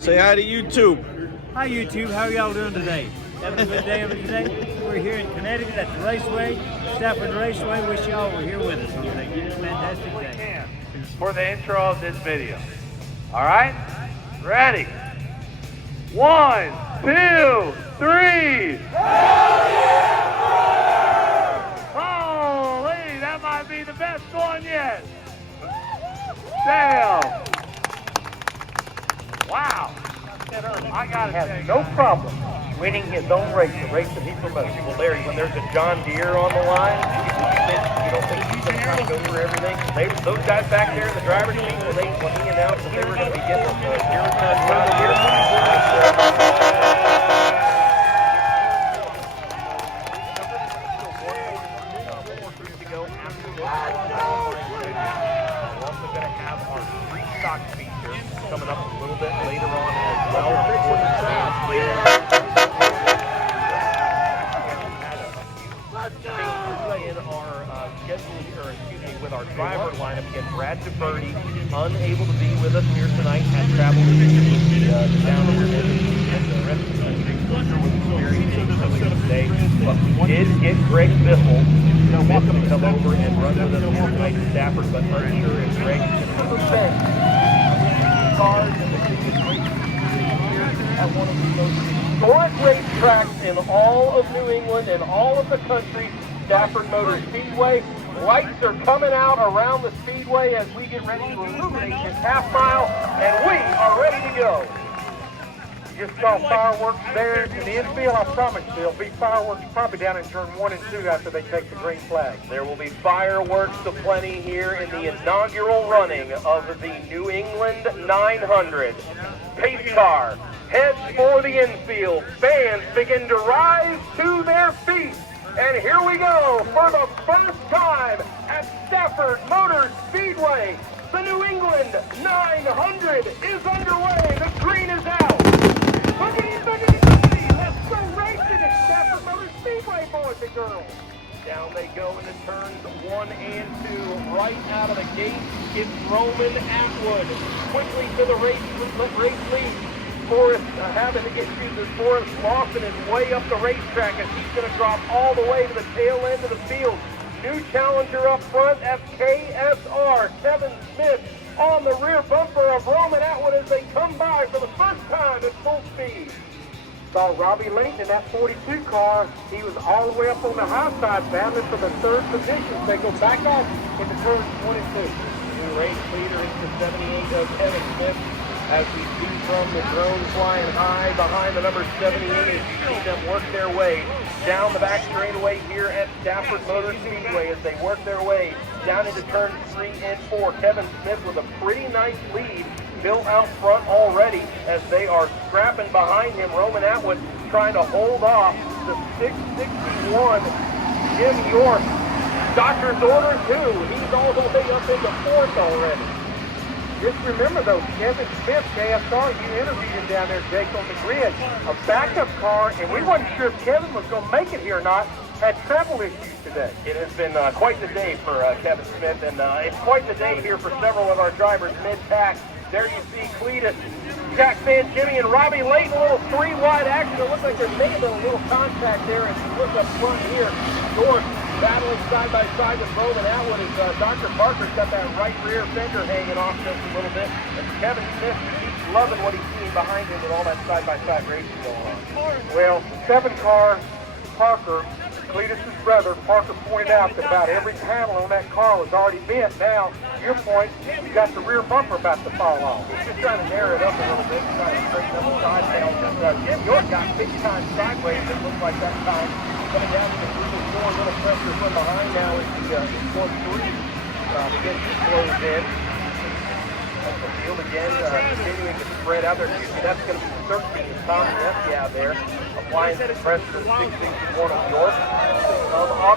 Say hi to YouTube. Hi YouTube, how are y'all doing today? Having a good day of it today? We're here in Connecticut at the Raceway, Stafford Raceway. Wish y'all were here with us on today. It's a fantastic day. For the intro of this video. All right? Ready? 1, 2, 3. Holy, that might be the best one yet. Damn. Wow. I gotta has no problem winning his own race, the race that he promotes. Well, Larry, when there's a John Deere on the line, you don't think he's going to try to go for everything? Those guys back there in the driver's seat, when he announced that they were going to be getting the John Deere. To go after this. We're also going to have our free stock feature coming up a little bit later on as well. In our schedule, or excuse me, with our driver lineup again, Brad DeBerty, unable to be with us here tonight, had traveled down here and the rest of the country. Was experiencing something today, but we did get Greg Biffle to come over and run with us here tonight in Stafford, but unsure if Greg can prevent cars and the at one of the most historic racetracks in all of New England and all of the country, Stafford Motor Speedway. Lights are coming out around the speedway as we get ready to illuminate this half mile, and we are ready to go. You just saw fireworks there in the infield. I promise you there'll be fireworks probably down in turn 1 and 2 after they take the green flag. There will be fireworks aplenty here in the inaugural running of the New England 900. Pace car heads for the infield. Fans begin to rise to their feet. And here we go for the first time at Stafford Motor Speedway. The New England 900 is underway. The green is out. Boogity, boogity, boogity. Let's go racing at Stafford Motor Speedway, boys and girls. Down they go into turns 1 and 2. Right out of the gate, it's Roman Atwood. Quickly to the race lead. Forrest having to get through this. Forrest Lawson is way up the racetrack as he's going to drop all the way to the tail end of the field. New challenger up front, FKSR. Kevin Smith on the rear bumper of Roman Atwood as they come by for the first time at full speed. Saw Robbie Layton in that 42 car. He was all the way up on the high side, battling for the 3rd position. They go back off into turns 1 and 2. New race leader is the 78 of Kevin Smith. As we see from the drone flying high behind the number 78 as you see them work their way down the back straightaway here at Stafford Motor Speedway as they work their way down into turns 3 and 4. Kevin Smith with a pretty nice lead built out front already as they are scrapping behind him. Roman Atwood trying to hold off the 661 Jim York. Doctor's order too. He's all the way up into 4th already. Just remember though, Kevin Smith, KSR, you interviewed him down there, Jake, on the grid. A backup car, and we wasn't sure if Kevin was going to make it here or not, had travel issues today. It has been quite the day for Kevin Smith, and it's quite the day here for several of our drivers mid-pack. There you see Cletus, Jack San Jimmy, and Robbie Layton, a little 3-wide action. It looks like there may have been a little contact there as you look up front here. York battling side by side with Roman Atwood as Dr. Parker's got that right rear fender hanging off just a little bit. And Kevin Smith keeps loving what he's seeing behind him with all that side-by-side racing going on. Well, 7 car, Parker, Cletus' brother, Parker pointed out that about every panel on that car was already bent. Now, to your point, you got the rear bumper about to fall off. He's just trying to narrow it up a little bit, trying to straighten up the side panels. Jim York got 6 times sideways, it looked like that time. Coming down to the group of 4, a little pressure from behind now as the equal 3 begins to close in. As the field again continuing to spread out there. That's going to be 13 Tom Nessia there, applying the pressure to 661 of York.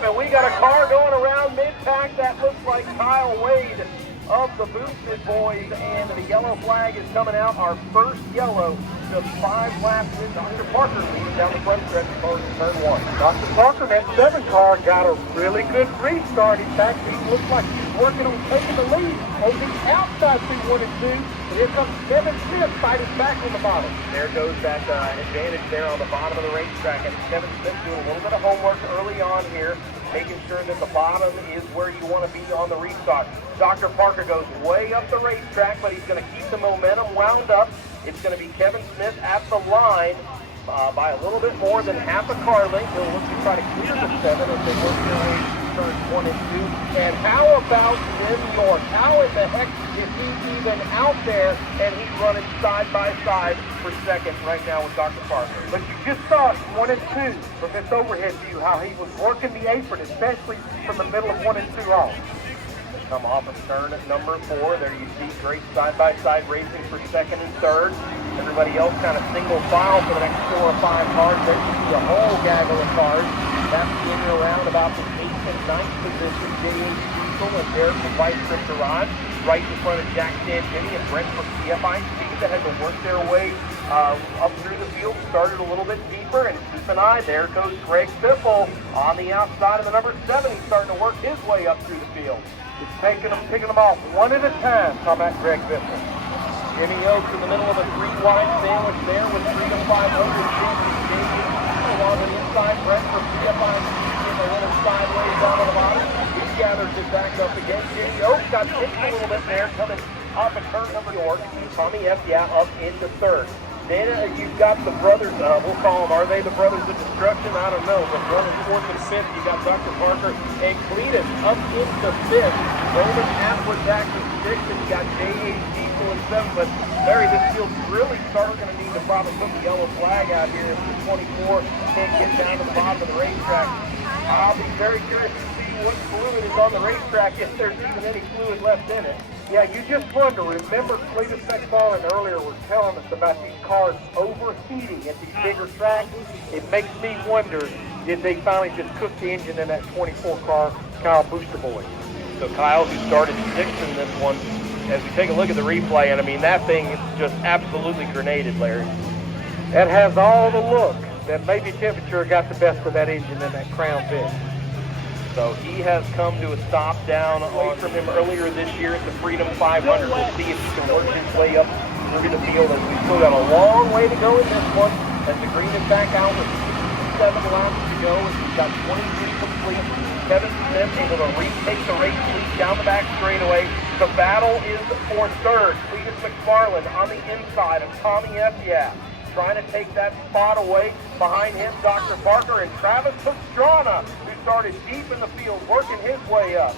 And we got a car going around mid-pack that looks like Kyle Wade of the Boosted Boys, and the yellow flag is coming out. Our first yellow, just 5 laps in. Dr. Parker leads down the front stretch closing turn 1. Dr. Parker, that 7 car, got a really good restart. In fact, he looks like he's working on taking the lead on the outside through 1 and 2. And here comes Kevin Smith fighting back on the bottom. There goes that advantage there on the bottom of the racetrack. And Kevin Smith doing a little bit of homework early on here, making sure that the bottom is where you want to be on the restart. Dr. Parker goes way up the racetrack, but he's going to keep the momentum wound up. It's going to be Kevin Smith at the line by a little bit more than half a car length. He'll look to try to clear the 7 as they work their way through turns 1 and 2. And how about Jim York? How in the heck is he even out there? And he's running side by side for second right now with Dr. Parker. But you just saw it 1 and 2 from this overhead view, how he was working the apron, especially from the middle of 1 and 2 on. Come off of turn at number 4. There you see great side-by-side racing for second and third. Everybody else kind of single file for the next 4 or 5 cars. There you see a whole gaggle of cars. That's in and around about the 8th and 9th position. J.H. Diesel and Derek from Vice Grip Garage. Right in front of Jack Santini and Brent from CFI Speed that had to work their way up through the field. Started a little bit deeper, and keep an eye. There goes Greg Biffle on the outside of the number 7. He's starting to work his way up through the field. He's picking them off one at a time. How about Greg Biffle? Jimmy Oaks in the middle of a 3-wide sandwich there with 3 to 500 J.H. on the inside. Brent from CFI in a little sideways down on the bottom. He gathers it back up again. Jimmy Oaks got hit a little bit there, coming off of turn number York. Tommy F. up into third. Then you've got the brothers, we'll call them, are they the brothers of destruction? I don't know. But running 4th and 5th, you got Dr. Parker and Cletus up into 5th. Roman Atwood back to 6th, and you got J.H. Diesel in 7th. But Larry, this field's really going to need to probably put the yellow flag out here if the 24 can't get down to the bottom of the racetrack. I'll be very curious to see what fluid is on the racetrack, if there's even any fluid left in it. Yeah, you just wonder. Remember, Cletus McFarland earlier was telling us about these cars overheating at these bigger tracks. It makes me wonder, did they finally just cook the engine in that 24 car Kyle Booster Boy? So Kyle, who started 6th in this one, as we take a look at the replay, and I mean, that thing is just absolutely grenaded, Larry. That has all the look. That maybe temperature got the best of that engine in that Crown Vic. So he has come to a stop down away from him earlier this year at the Freedom 500. We'll see if he can work his way up through the field, as we still got a long way to go in this one, as the green is back out with 67 laps to go, and he's got 22 complete. Kevin Smith able to retake the race lead down the back straightaway. The battle is for third. Cletus McFarland on the inside of Tommy F. trying to take that spot away. Behind him, Dr. Parker and Travis Pastrana, who started deep in the field, working his way up.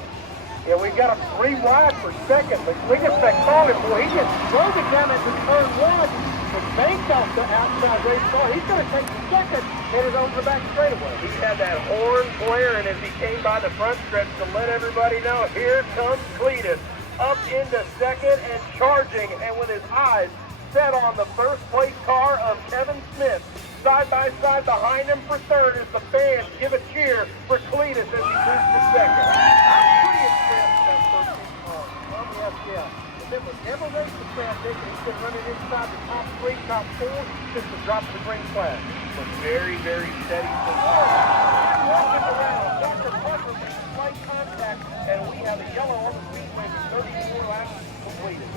Yeah, we got a 3 wide for second, but Cletus McFarland, boy, he just drove it down into turn 1 and banked off the outside race car. He's going to take the second, headed over the back straightaway. He had that horn blaring as he came by the front stretch to let everybody know, here comes Cletus, up into second and charging, and with his eyes set on the first place car of Kevin Smith. Side by side behind him for third as the fans give a cheer for Cletus as he moves to second. I'm pretty impressed with that first car. Yeah. Remember, never raced the track. He's been running inside the top 3, top 4 since the drop of the green flag. But very, very steady. Walking around, Dr. Parker makes slight contact, and we have a yellow on the speedway with 34 laps completed.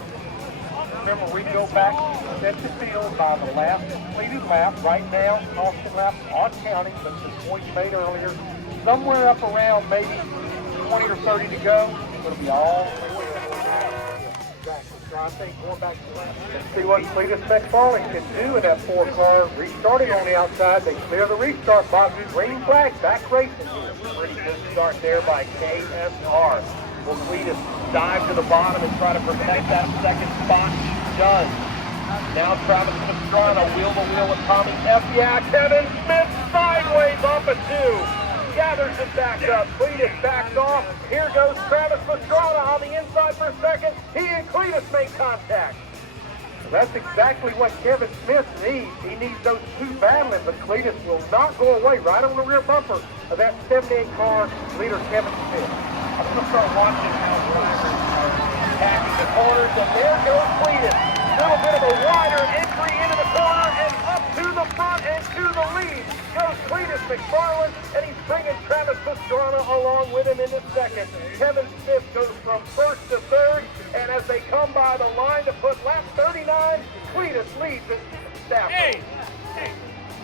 Remember, we go back and set the field by the last completed lap. Right now, caution lap on counting, but the points made earlier. Somewhere up around maybe 20 or 30 to go, it'll be all the way back. So I think going back to lap. Let's see what Cletus McFarland can do in that 4 car. Restarting on the outside, they clear the restart box. Green flag, back racing here. Pretty good start there by KSR. Will Cletus dive to the bottom and try to protect that second spot? He does. Now Travis Pastrana wheel to wheel with Tommy F. Kevin Smith sideways off a 2. Gathers it back up. Cletus backs off. Here goes Travis Pastrana on the inside for a second. He and Cletus make contact. That's exactly what Kevin Smith needs. He needs those 2 battling, but Cletus will not go away. Right on the rear bumper of that 78 car leader, Kevin Smith. I'm going to start watching how drivers are attacking the corners, and there goes Cletus. A little bit of a wider entry into the corner, and up to the front and to the lead goes Cletus McFarland, and he's bringing Travis Pastrana along with him in the second. Kevin Smith goes from first to third, and as they come by the line to put lap 39, Cletus leads at Stafford.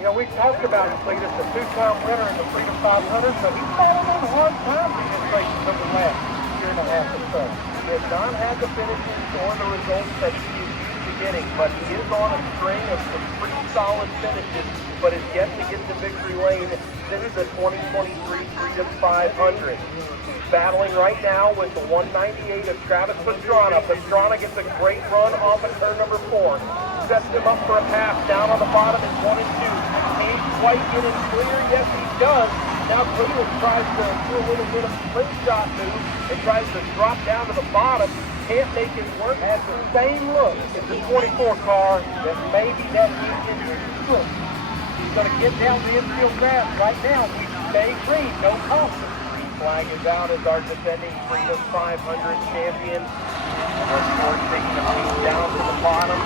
You know, we talked about Cletus, the two-time winner in the Freedom 500, so he's fallen on hard times in this race over the last year and a half or so. He has not had the finishes or the results that he is used to getting, but he is on a string of some pretty solid finishes, but is yet to get to victory lane since the 2023 Freedom 500. He's battling right now with the 198 of Travis Pastrana. Pastrana gets a great run off of turn number 4. Sets him up for a pass down on the bottom in 1 and 2. Can't quite get it clear. Yes, he does. Now Cleveland tries to do a little bit of slingshot move and tries to drop down to the bottom. Can't make it work. Has the same look as the 24 car that maybe that engine is slipped. He's going to get down the infield grass right now. We stay green, no caution. Green flag is out as our defending Freedom 500 champion. Ford taking a peek down to the bottom,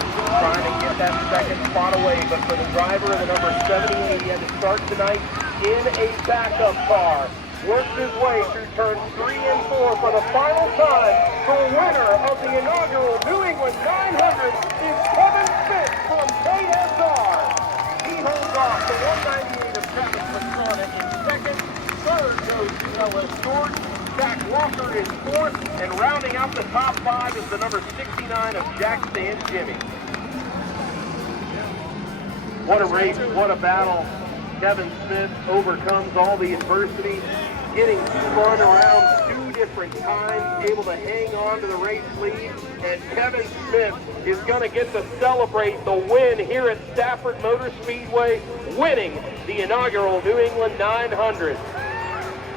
trying to get that second spot away. But for the driver of the number 78, he had to start tonight in a backup car. Works his way through turns 3 and 4 for the final time. The winner of the inaugural New England 900 is Kevin Smith from KSR. He holds off the 198 of Travis Pastrana in second. Third goes to Ellis George. Zach Walker is fourth, and rounding out the top 5 is the number 69 of Jack Stan Jimmy. What a race, what a battle. Kevin Smith overcomes all the adversity, getting spun around 2 different times, able to hang on to the race lead, and Kevin Smith is going to get to celebrate the win here at Stafford Motor Speedway, winning the inaugural New England 900.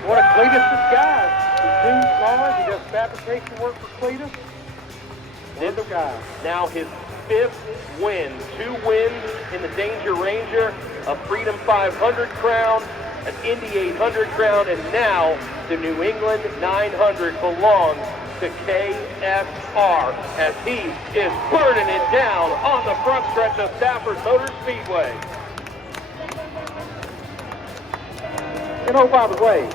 What a Cletus disguise. He's 2 cars, he does fabrication work for Cletus. This guy. Now his 5th win. 2 wins in the Danger Ranger, a Freedom 500 crown, an Indy 800 crown, and now the New England 900 belongs to KSR as he is burning it down on the front stretch of Stafford Motor Speedway. And oh, by the way,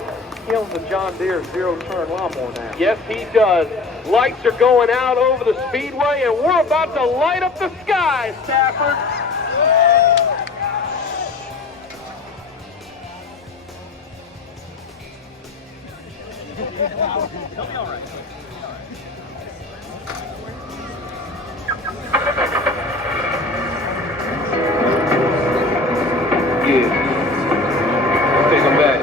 he owns a John Deere zero-turn lawnmower now. Yes, he does. Lights are going out over the speedway, and we're about to light up the sky, Stafford. He'll be all right. Yeah. Take him back.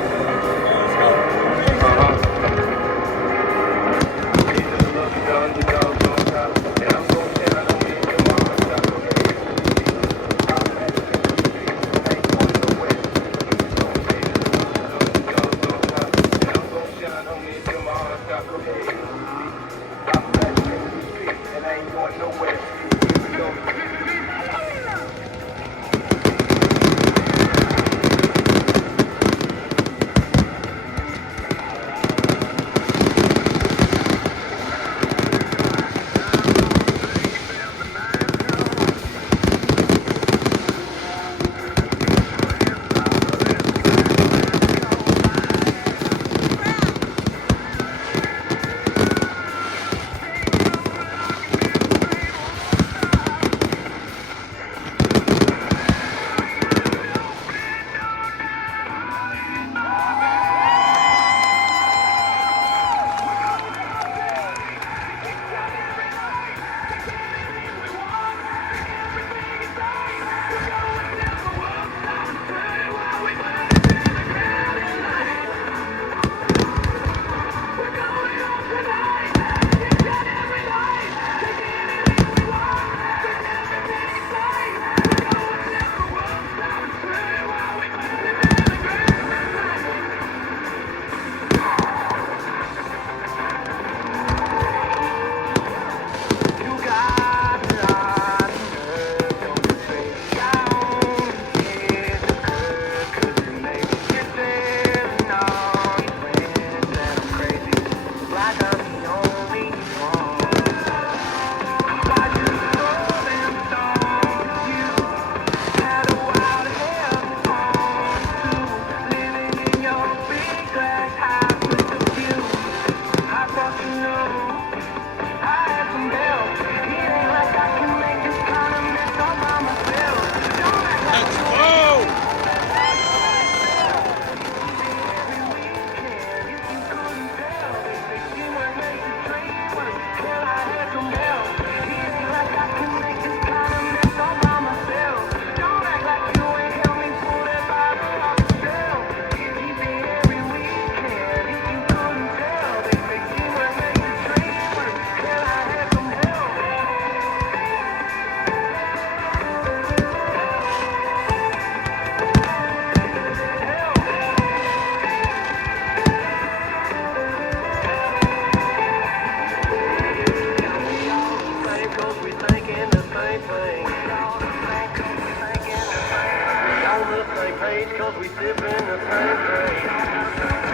page 'cause we sip in the same drink.